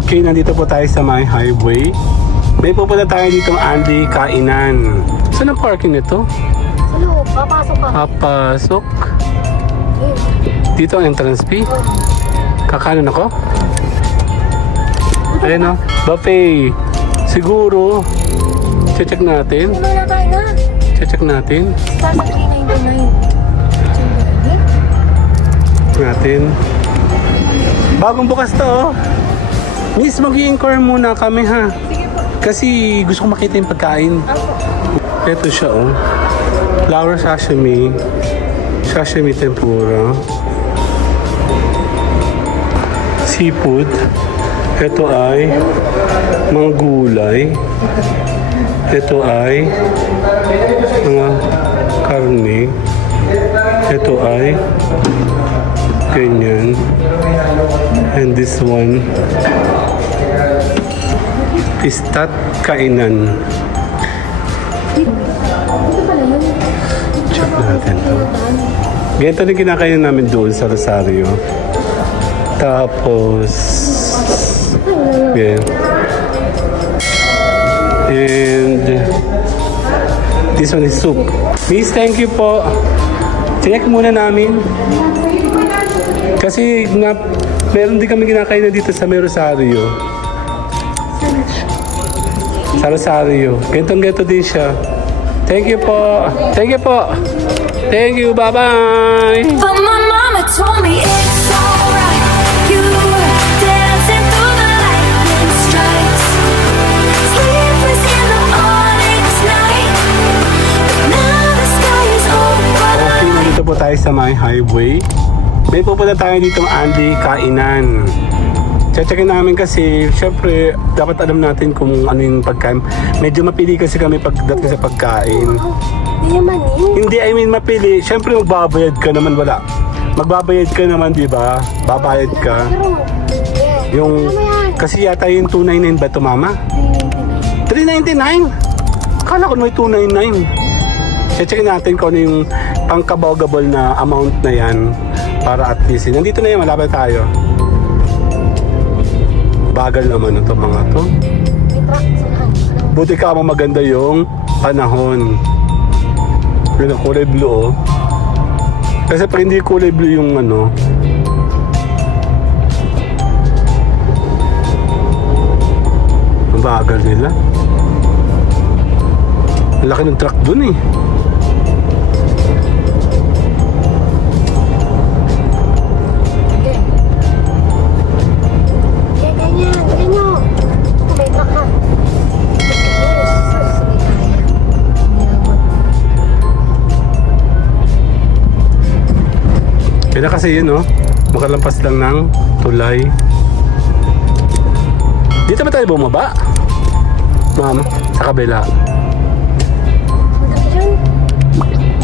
Okay, nandito po tayo sa my highway. May pupunta tayo dito Andy Kainan. Saan ang parking nito? Sa loob, papasok ka. Papasok? Dito ang entrance fee? Kakanan ako? Ayan o, buffet. Siguro, check natin. Ano na tayo na? Check natin. Start sa 399. Natin. Bagong bukas to oh. Miss, mag-i-inquire muna kami ha. Sige po. Kasi gusto ko makita yung pagkain. Ako. Ito siya oh. Flour sashimi. Sashimi tempura. Seafood. Ito ay mga gulay. Ito ay mga karne. Ito ay ganyan. And this one Pistat Kainan. Check natin to. Ganito din kinakain namin doon sa Rosario. Tapos yeah. And this one is soup. Miss, thank you po. Check muna namin. Kasi meron din kami kinakain na dito sa Rosario. Sa Rosario. Gantong-ganto din siya. Thank you po. Thank you po. Thank you. Bye-bye. But my mama told me it's alright. You were dancing through the lightning strikes. Sleepless in the onyx night. But now the sky is over. Okay, nandito po tayo sa my highway. May pupunta tayo dito Andy Kainan. Checkin namin kasi syempre dapat alam natin kung ano yung pagkain. Medyo mapili kasi kami pagdating sa pagkain. Hindi naman eh. Hindi, I mean mapili. Syempre magbabayad ka naman, wala. Magbabayad ka naman, di ba? Babayad ka. Yung kasi yata yung 299 ba ito, mama? 399. Kala ko may 299. Checkin natin kung ano yung pangkabogable na amount na yan. Para at least, nandito na yan, malapit tayo. Bagal naman ito mga to. Buti ka mo maganda yung panahon. Yun ang kulay blue oh. Kasi pag hindi kulay blue yung ano, ang bagal nila. Ang laki ng truck dun eh. Kaya kasi yun oh, makalampas lang ng tulay. Dito ba tayo bumaba? Ma'am, sa kabila.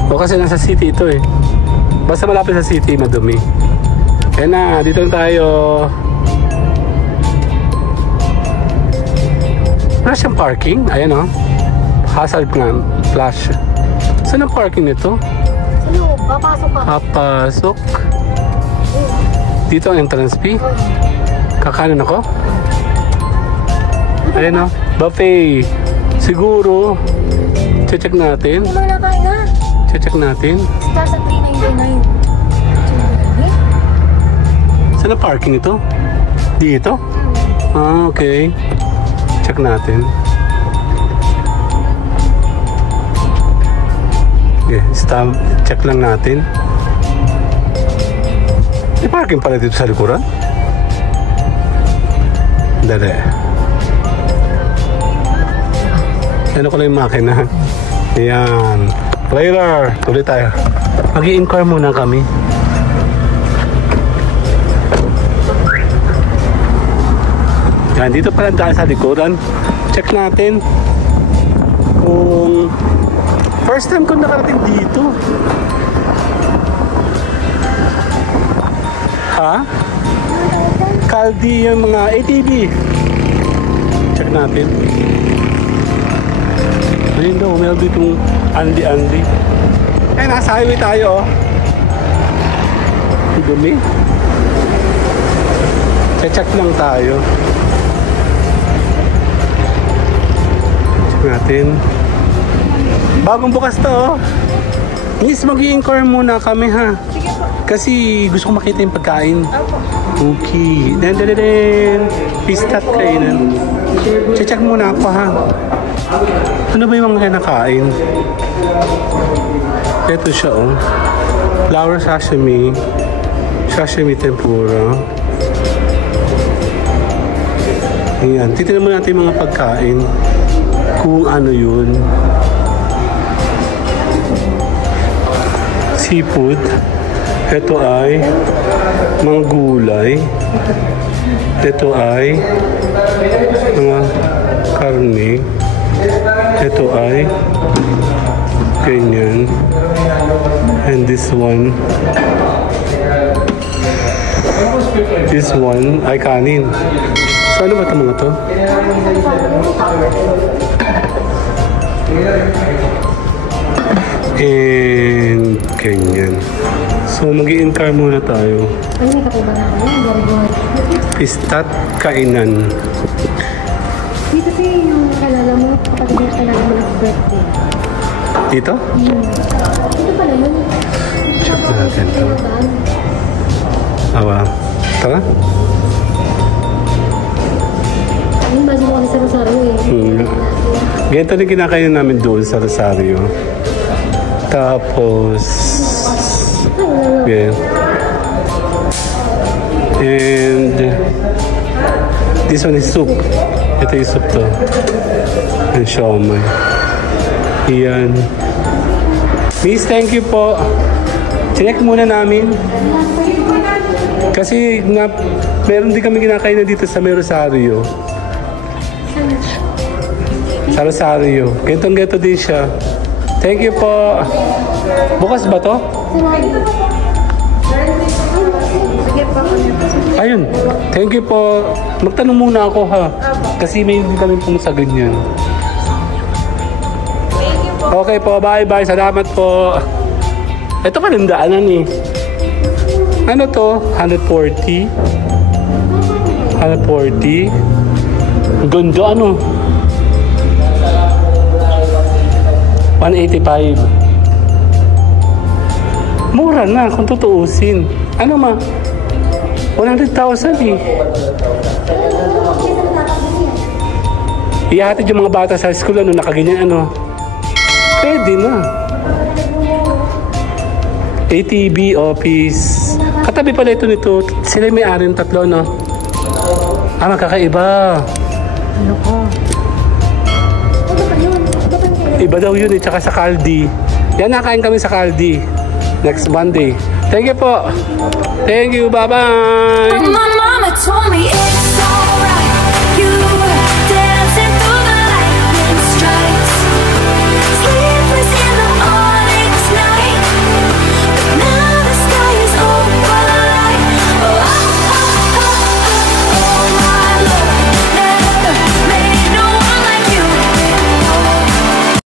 O kasi nasa city ito eh. Basta malapit sa city, madumi. Kaya na, dito na tayo. Wala siyang parking. Ayan oh. Hazard nga. Flash. Saan ang parking nito? Sa loob, papasok ka. Papasok. Dito ang entrance fee. Kakanan ako? Ayan o, buffet. Siguro, check natin. Ano na tayo na? Check natin. Start sa 399. Saan ang parking ito? Dito? Ah, okay. Check natin. Okay, stop. Check lang natin. May parking pala dito sa likuran. Dali. Ano ko lang yung makina. Ayan. Trailer. Tuloy tayo. Mag-i-inquire muna kami. Yan. Dito pala tayo sa likuran. Check natin. Kung first time ko nakarating dito. Ha? Caldi yung mga ATV. Check natin. Ayun daw, meron ditong Andy. Eh, nasa highway tayo. Dumi. Check lang tayo. natin. Bagong bukas to, oh. Miss, mag-i-inquire muna kami, ha? Sige po. Kasi gusto ko makita yung pagkain. Opo. Okay. Den. Pistat kainan. Check muna ako, ha? Ano ba yung mga kinakain? Ito siya, oh. Flour sashimi. Sashimi tempura. Ayan. Titignan mo natin yung mga pagkain. Kung ano yun. Seafood. Ito ay mga gulay. Ito ay mga karne. Ito ay ganyan. And this one ay kanin. So ano ba ito mga to? And ganyan. So mag-i-inquire muna tayo. Ay, may kape ba na ako? Very good. Pistat kainan. Dito kasi yung kalala mo, kapatid yung kalala mo ng birthday. Dito? Dito pala yun. Check na natin ito. Awa. Tara. Ayun, bago mo kasi sa Rosario eh. Ganito rin kinakain namin doon sa Rosario. Tapos yeah. And this one is soup. Ito yung soup to. And siomai. Iyan. Miss, thank you po. Check muna namin. Kasi meron din kami kinakain na dito sa Rosario. Sa Rosario. Ganito din siya. Thank you po. Bukas ba to? Ayun. Thank you po. Magtanong muna ako, ha? Kasi may hindi kami pong sa ganyan. Okay po. Bye-bye. Salamat po. Ito kalendaanan eh. Ano to? 140? 140? Ganda ano? 185. Mura na kung tutuusin. Ano ma? 100,000 eh. Ihatid yung mga bata sa school, ano, nakaganyan, ano. Pwede na. ATB office. Katabi pala ito nito. Sila may arin tatlo, no? Ah, magkakaiba. Ano ko? Iba daw yun eh, tsaka sa Caldi. Yan, nakain kami sa Caldi. Next Monday. Thank you po. Thank you, bye-bye. My mama told me it's